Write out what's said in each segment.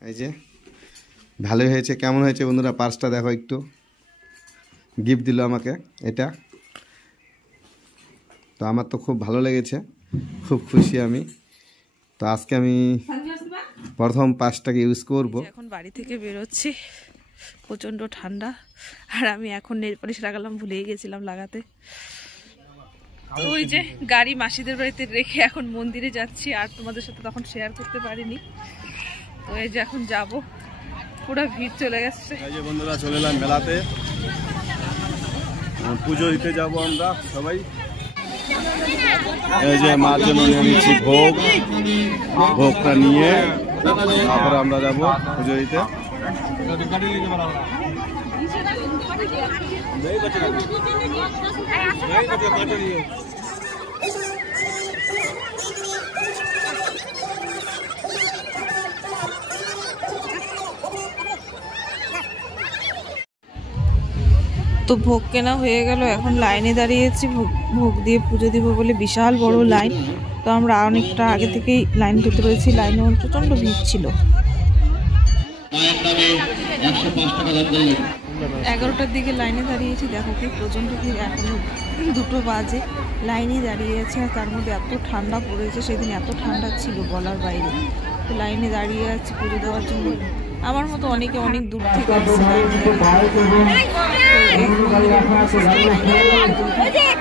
এই যে ভালোই হয়েছে। কেমন হয়েছে বন্ধুরা? পার্সটা দেখো একটু। গিফট দিল আমাকে এটা, তো আমার তো খুব ভালো লেগেছে, খুব খুশি আমি। তো আজকে আমি প্রথম পার্সটাকে ইউজ করব। এখন বাড়ি থেকে বেরোচ্ছি, প্রচণ্ড ঠান্ডা, আর আমি এখন নেল পলিশ লাগালাম, ভুলেই গেছিলাম লাগাতে। তো ওই যে গাড়ি মাসিদের বাড়িতে রেখে এখন মন্দিরে যাচ্ছি, আর তোমাদের সাথে তখন শেয়ার করতে পারিনি। তো এই যে এখন যাব, পুরো ভিড় চলে গেছে। এই যে বন্ধুরা চলে এলাম মেলাতে, পুজো দিতে যাব আমরা সবাই। এই যে মার জন্য নিয়ে নিচ্ছি ভোগ, ভোগটা নিয়ে তারপরে আমরা যাব পুজো দিতে। তো ভোগ কেনা হয়ে গেল, এখন লাইনে দাঁড়িয়েছি ভোগ দিয়ে পুজো দিব বলে, বিশাল বড় লাইন। তো আমরা অনেকটা আগে থেকেই লাইন ধরতে পেরেছি, লাইনে প্রচণ্ড ভিড় ছিল। 11টার দিকে লাইনে দাঁড়িয়েছি, দেখো কি প্রচণ্ড ভিড়, এখনো 2টো বাজে লাইনে দাঁড়িয়ে আছে। আর তার মধ্যে এত ঠান্ডা পড়েছে, সেদিন এত ঠান্ডা ছিল বলার বাইরে। তো লাইনে দাঁড়িয়ে আছি পুজো দেওয়ার জন্য। আমার মতো অনেকে অনেক দূর থেকে আসছে,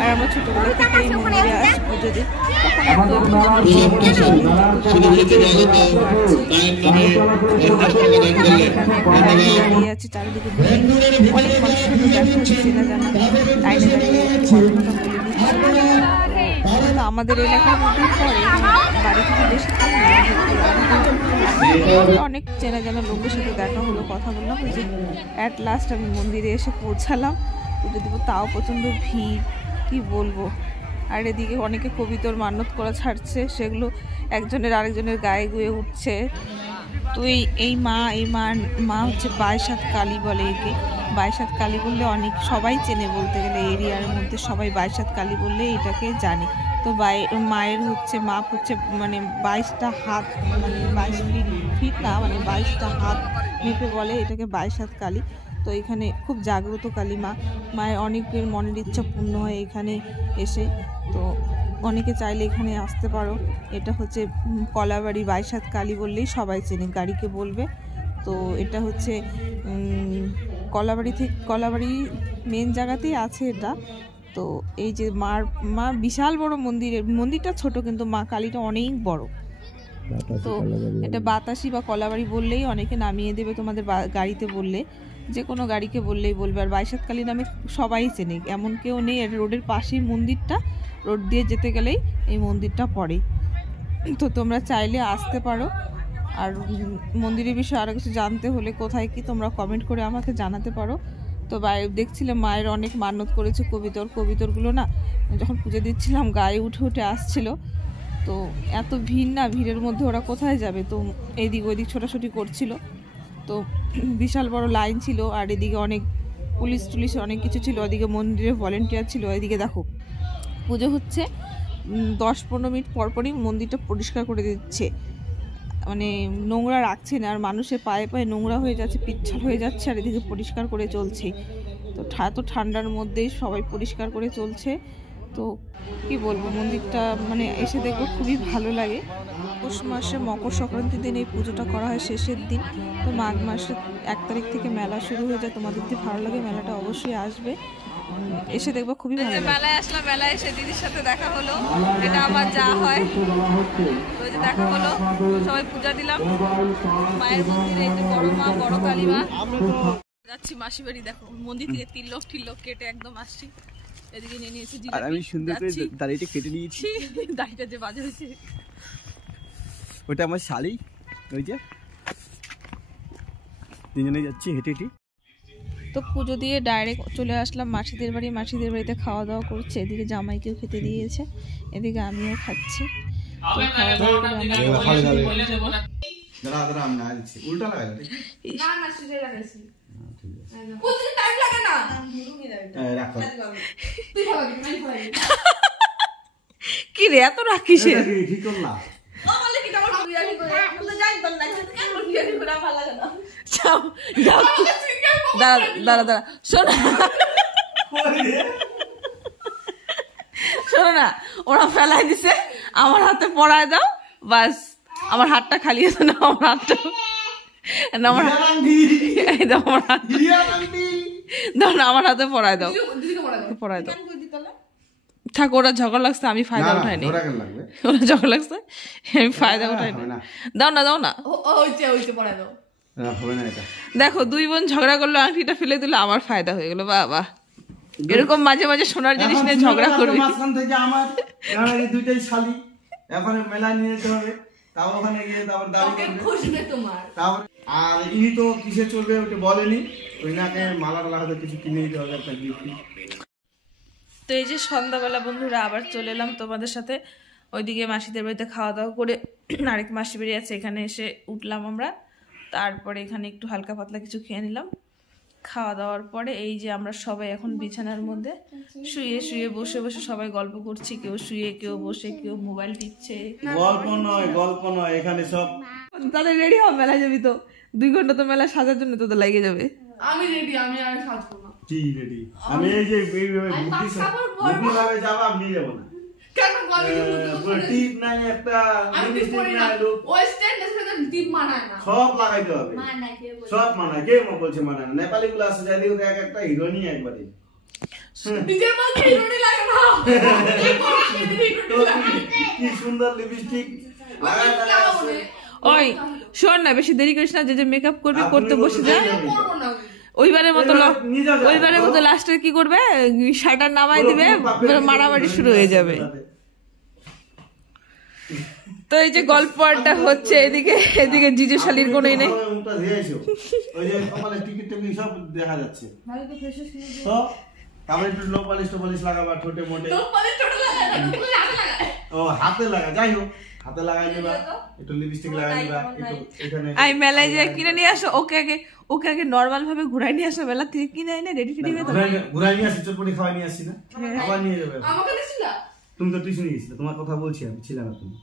আর আমরা ছোটবেলা থেকে এই মন্দিরে আসি পুজো দিই। দাঁড়িয়ে আছি চারিদিকে অনেক মানুষ চেনা জানা লাইনে দাঁড়িয়ে আমাদের এলাকার মধ্যে পরে, বাড়ি থেকে বেশি অনেক চেনা জানা লোকের সাথে দেখা হলো, কথা বললাম। যে অ্যাট লাস্ট আমি মন্দিরে এসে পৌঁছালাম পুজো দিব, তাও প্রচণ্ড ভিড়, কি বলবো। আর এদিকে অনেকে কবিতর মান্যত করা ছাড়ছে, সেগুলো একজনের আরেকজনের গায়ে গুয়ে উঠছে। তো এই মা হচ্ছে 22 হাত কালী বলে একে। 22 হাত কালী বললে অনেক সবাই চেনে, বলতে গেলে এরিয়ার মধ্যে সবাই 22 হাত কালী বললে এটাকে জানে। তো মায়ের হচ্ছে মাপ হচ্ছে মানে 22টা হাত, মানে 22 ফিট না, মানে 22টা হাত মেপে বলে এটাকে 22 হাত কালী। তো এখানে খুব জাগ্রত কালী মা, মায়ের অনেকের মনের ইচ্ছা পূর্ণ হয় এখানে এসে। তো অনেকে চাইলে এখানে আসতে পারো। এটা হচ্ছে কলাবাড়ি 22 হাত কালী বললেই সবাই চেনে, গাড়িকে বলবে। তো এটা হচ্ছে কলাবাড়ি মেন জায়গাতেই আছে এটা। তো এই যে মা বিশাল বড় মন্দিরটা ছোট, কিন্তু মা কালীটা অনেক বড়। তো এটা বাতাসি বা কলাবাড়ি বললেই অনেকে নামিয়ে দেবে তোমাদের গাড়িতে বললে, যে কোনো গাড়িকে বললেই বলবে। আর 22 হাত কালী নামে সবাই চেনে, এমন কেউ নেই। রোডের পাশেই মন্দিরটা, রোড দিয়ে যেতে গেলেই এই মন্দিরটা পড়ে। তো তোমরা চাইলে আসতে পারো। আর মন্দিরের বিষয়ে আরও কিছু জানতে হলে কোথায় কি তোমরা কমেন্ট করে আমাকে জানাতে পারো। তো দেখছিলাম মায়ের অনেক মান্যত করেছে কবিতরগুলো না, যখন পুজো দিচ্ছিলাম গায়ে উঠে উঠে আসছিল। তো এত ভিড় না, ভিড়ের মধ্যে ওরা কোথায় যাবে, তো এইদিক ওইদিক ছোটাছুটি করছিল। তো বিশাল বড় লাইন ছিল, আর এদিকে অনেক পুলিশ টুলিশ অনেক কিছু ছিল, ওদিকে মন্দিরে ভলেন্টিয়ার ছিল। এদিকে দেখো পুজো হচ্ছে, 10-15 মিনিট পরপরই মন্দিরটা পরিষ্কার করে দিচ্ছে, মানে নোংরা রাখছে না। আর মানুষের পায়ে পায়ে নোংরা হয়ে যাচ্ছে, পিচ্ছল হয়ে যাচ্ছে, আর এদিকে পরিষ্কার করে চলছে। তো এত ঠান্ডার মধ্যেই সবাই পরিষ্কার করে চলছে। তো কি বলবো, মন্দিরটা মানে এসে দেখবো খুবই ভালো লাগে। পৌষ মাসে মকর সংক্রান্তির দিন এই পুজোটা করা হয়, শেষের দিন। তো মাঘ মাসের 1 তারিখ থেকে মেলা শুরু হয়ে যায়। তোমাদের যদি ভালো লাগে মেলাটা অবশ্যই আসবে, এসে দেখবো খুবই ভালো লাগে। মেলায় আসলাম, মেলায় এসে দিদির সাথে দেখা হলো, এটা আমার যা হয়। ওই যে দেখা হলো, সবাই পূজা দিলাম মায়ের মন্দিরে। এই যে বড় মা, বড় কালী মা। যাচ্ছি মাসি বাড়ি, দেখো মন্দির থেকে তিলক কেটে একদম আসছি। এদিকে নিয়ে নিয়েছি জিলাপি, আর আমি সুন্দর করে দাড়িটা কেটে নিয়েছি। দাড়িটা যে বাজে হয়েছে, ওটা আমার শালি। ওই যে তিনজনে যাচ্ছি হেঁটে হেঁটে। তো পুজো দিয়ে ডাইরেক্ট চলে আসলাম মাসিদের বাড়িতে খাওয়া দাওয়া করছে। এদিকে জামাইকেও খেতে দিয়েছে, এদিকে আমিও খাচ্ছি। তো খাওয়া দাওয়া করে কি রে এত রাখিস? দাঁড়া শোনো শোনো না, ওরা ফেলাই দিছে, আমার হাতে পড়ায় দাও, বাস আমার হাতটা খালি আছে না, আমার হাতটা আমার হাতে পড়ায় দাও, পড়ায় দাও। থাক, ওরা ঝগড়া লাগছে, আমি ফায়দা উঠাইনি, ওরা ঝগড়া লাগছে আমি ফায়দা উঠাইনি। দাও না দেখো, 2 বোন ঝগড়া করলো, আংটিটা ফেলে দিল, আমার ফায়দা হয়ে গেল। বাবা, এরকম মাঝে মাঝে সোনার জিনিস নিয়ে ঝগড়া করবে। আমার দুইটাই শালি, এখন মেলা নিয়ে যেতে হবে, তাও ওখানে গিয়ে তারপর দাঁড়িয়ে তারপর আর ইনি তো কিসে চলবে ওটা বলেনি, ওই নাকে মালাটা লাগাতে কিছু কিনে দিতে হবে একটা গিফট। তো এই যে সন্ধ্যাবেলা বন্ধুরা আবার চলে এলাম তোমাদের সাথে, ওইদিকে মাসিদের বাড়িতে খাওয়া দাওয়া করে আরেক মাসি বাড়ি আছে, এখানে এসে উঠলাম আমরা। তারপরে এখানে একটু হালকা পাতলা কিছু খেয়ে নিলাম। খাওয়া দাওয়ার পরে এই যে আমরা সবাই এখন বিছানার মধ্যে শুয়ে শুয়ে বসে বসে সবাই গল্প করছি, কেউ শুয়ে, কেউ বসে, কেউ মোবাইল টিপছে। গল্প নয় এখানে সব। তাহলে রেডি হও, মেলা যাবি তো, 2 ঘন্টা তো মেলা সাজার জন্য তো লেগে যাবে। আমি রেডি, আমি আর সাজবো না। কি রেডি? আমি এই যে বুদ্ধি ভাবে যাব, আমি নিয়ে যাব না। কেন বলি টিপ নাই একটা, আমি পরে না, ওই স্ট্যান্ড এর সাথে টিপ মানায় না, সব লাগাইতে হবে। সব মানায়, কে বলছে মানায় না? নেপালি গুলো আছে যাই দেখো, এক একটা হিরোইনি একবারে নিজের মধ্যে হিরোইনি লাগে না। কি সুন্দর লিপস্টিক লাগায়। ওই শোন না, বেশি দেরি করিস না, যে মেকআপ করবি করতে বসে যা। ওইবারের মতো লাস্টে কি করবে, শাটার নামাই দিবে, মারামারি শুরু হয়ে যাবে। তো এই যে গল্প আড্ডা হচ্ছে, এদিকে জিজু শালির কোনোই নেই। হাতে লাগা, যাই হোক হাতে লাগাই দিবা, একটু লিপস্টিক লাগাই দিবা, একটু এখানে আই মেলায় যে কিনে নিয়ে আসো, ওকে আগে নরমাল ভাবে ঘুরাই নিয়ে আসো, মেলা থেকে কিনে এনে রেডি রেডি হয়ে ঘুরাই নিয়ে আসি, চটপটি খাওয়াই নিয়ে আসি না, আবার নিয়ে যাবে। আমাকে দিছিলা? তুমি তো টিউশনে গেছিলে, তোমার কথা বলছি আমি, ছিল না তুমি,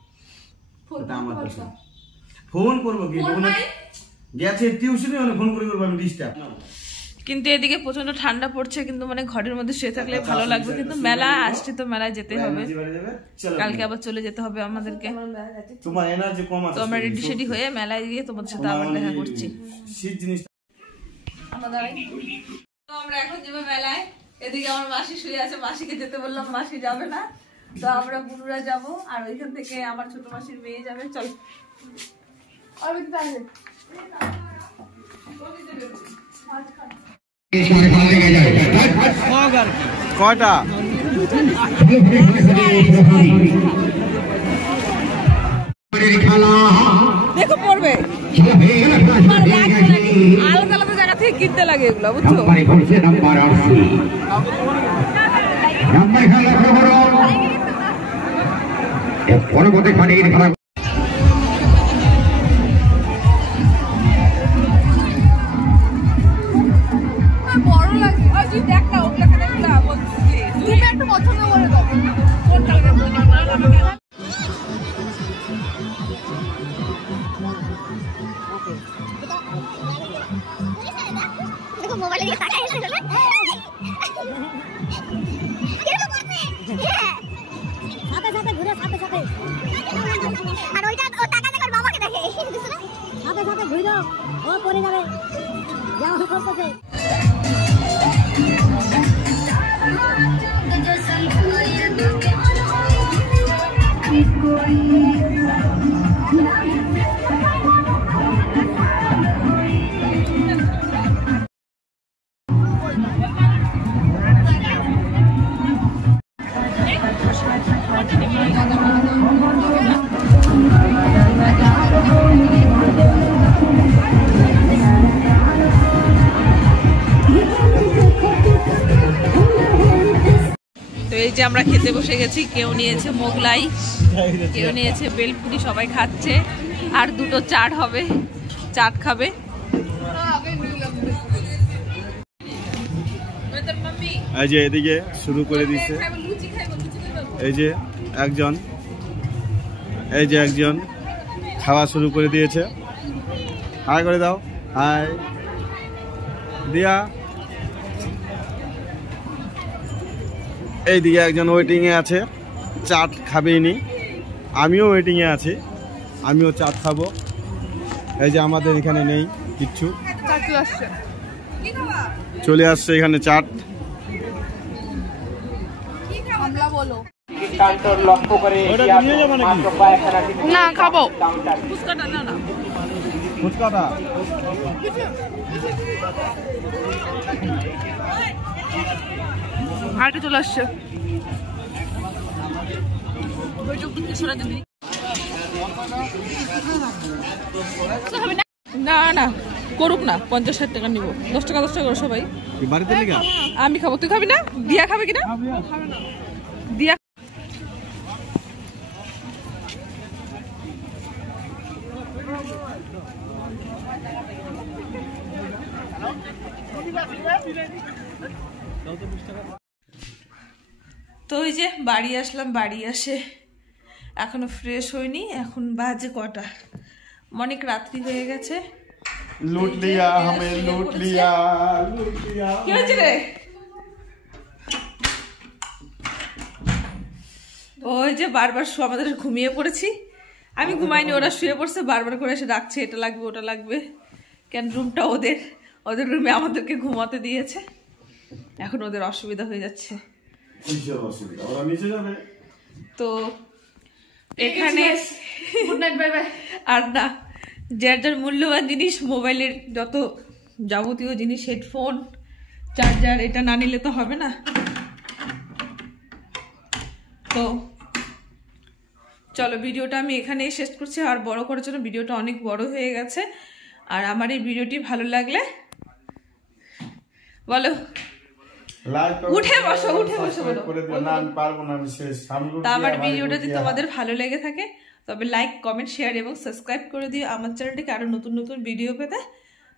এটা আমার কথা। ফোন করবো কি, ফোন গেছে টিউশনে, মানে ফোন করে করবো আমি, ডিস্টার্ব। কিন্তু এদিকে প্রচন্ড ঠান্ডা পড়ছে, কিন্তু মানে ঘরের মধ্যে শুয়ে থাকলে ভালো লাগবে, কিন্তু মেলা আসছে তো মেলায় যেতে হবে, কালকে আবার চলে যেতে হবে আমাদেরকে। তোমার এনার্জি কম আছে, তো আমরা রেডি সেডি হয়ে মেলায় গিয়ে তোমাদের সাথে আবার দেখা করছি। শীত জিনিস তো আমরা এখন যাবো মেলায়। এদিকে আমার মাসি শুয়ে আছে, মাসিকে যেতে বললাম, মাসি যাবে না, তো আমরা বুড়ুরা যাব, আর ওইখান থেকে আমার ছোট মাসির মেয়ে যাবে। চল কয়টা দেখো পড়বে, আলাদা আলাদা জায়গা থেকে কিনতে লাগে এগুলো, বুঝছো? পরবর্তী খেলা বড় লাগে। আর তুই দেখ না, ওগুলা কেন বলছিস? তুমি একটু পছন্দ করে দাও, কোনটা লাগে দেখো মোবাইলে দিকে তাকাই এসে গেল, সাথে সাথে ঘুরে সাথে সাথে, আর ওইটা ও টাকা দেখে বাবাকে দেখে, সাথে সাথে ঘুরে ও পড়ে যাবে, যাও করতেছে। এই যে আমরা খেতে বসে গেছি, কেউ নিয়েছে মোগলাই, কেউ নিয়েছে বেলপুরি, সবাই খাচ্ছে, আর 2টো চাট হবে, চাট খাবে। এই যে এদিকে শুরু করে দিচ্ছে, এই যে একজন খাওয়া শুরু করে দিয়েছে। হাই করে দাও, হাই দিয়া। এইদিকে একজন ওয়েটিংয়ে আছে, চাট খাবেইনি। আমিও ওয়েটিংয়ে আছি, আমিও চাট খাবো। এই যে আমাদের এখানে নেই কিচ্ছু, চলে আসছে এখানে চাট। না খাবো ফুচকাটা হাটে চলে আসছে। না না করুক না, 50-60 টাকা নিবো, 10 টাকা 10 টাকা করে সবাই। বাড়িতে নিয়ে আমি খাবো, তুই খাবি না? দিয়া খাবে কিনা? দিয়া তো ওই যে বাড়ি আসলাম, বাড়ি আসে এখনো ফ্রেশ হয়নি। এখন বাজে কটা, অনেক রাত্রি হয়ে গেছে। লুট লিয়া হামে, লুট লিয়া, লুট লিয়া। কি হয়েছে রে? ওই যে বারবার আমাদের ঘুমিয়ে পড়েছি, আমি ঘুমাইনি, ওরা শুয়ে পড়ছে, বারবার করে এসে ডাকছে এটা লাগবে ওটা লাগবে। কেন রুমটা ওদের রুমে আমাদেরকে ঘুমাতে দিয়েছে, এখন ওদের অসুবিধা হয়ে যাচ্ছে। তো এখানে গুড নাইট, বাই বাই। আর না, যার যার মূল্যবান জিনিস, মোবাইলের যত যাবতীয় জিনিস, হেডফোন, চার্জার, এটা না নিলে তো হবে না। তো চলো ভিডিওটা আমি এখানেই শেষ করছি, আর বড় করার জন্য ভিডিওটা অনেক বড় হয়ে গেছে। আর আমার এই ভিডিওটি ভালো লাগলে বলো, উঠে বসো বলো। তা আমার ভিডিওটা যদি তোমাদের ভালো লেগে থাকে তবে লাইক, কমেন্ট, শেয়ার এবং সাবস্ক্রাইব করে দিও আমার চ্যানেলটিকে আরো নতুন নতুন ভিডিও পেতে।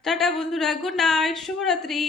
টাটা বন্ধুরা, গুড নাইট, শুভরাত্রি।